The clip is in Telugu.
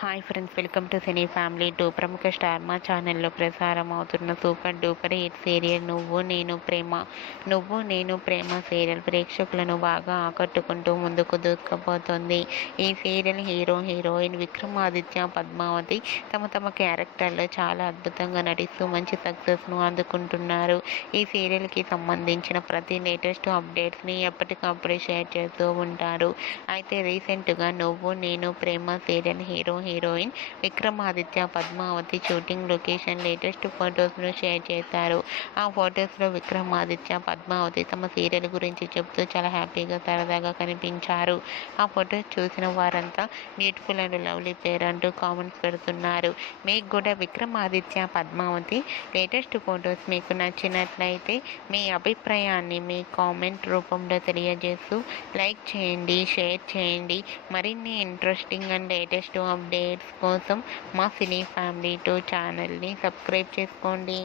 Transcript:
Hi friends, welcome to cine family 2. ప్రముఖ స్టార్ మా ఛానల్లో ప్రసారం అవుతున్న సూపర్ డూపర్ హిట్ సీరియల్ నువ్వు నేను ప్రేమ సీరియల్ ప్రేక్షకులను బాగా ఆకట్టుకుంటూ ముందుకు దూసుకుపోతుంది. ఈ సీరియల్ హీరోయిన్ విక్రమాదిత్య, పద్మావతి తమ క్యారెక్టర్లో చాలా అద్భుతంగా నటిస్తూ మంచి సక్సెస్ను అందుకుంటున్నారు. ఈ సీరియల్కి సంబంధించిన ప్రతి లేటెస్ట్ అప్డేట్స్ని ఎప్పటికప్పుడు షేర్ చేస్తూ ఉంటారు. అయితే రీసెంట్గా Nuvvu Nenu Prema serial heroine Vikramaditya, Padmavathi shooting location latest ఫొటోస్ను షేర్ చేశారు. ఆ ఫొటోస్లో విక్రమాదిత్య, పద్మావతి తమ సీరియల్ గురించి చెప్తూ చాలా హ్యాపీగా సరదాగా కనిపించారు. ఆ ఫొటోస్ చూసిన వారంతా బ్యూటిఫుల్ అండ్ లవ్లీ పేర్ అంటూ కామెంట్స్ పెడుతున్నారు. మీకు కూడా విక్రమాదిత్య, పద్మావతి లేటెస్ట్ ఫొటోస్ మీకు నచ్చినట్లయితే మీ అభిప్రాయాన్ని మీ కామెంట్ రూపంలో తెలియజేస్తూ లైక్ చేయండి, షేర్ చేయండి. మరిన్ని ఇంట్రెస్టింగ్ అండ్ లేటెస్ట్ అప్డేట్స్ కోసం మా సినీ ఫ్యామిలీ 2 ఛానల్ని సబ్స్క్రైబ్ చేసుకోండి.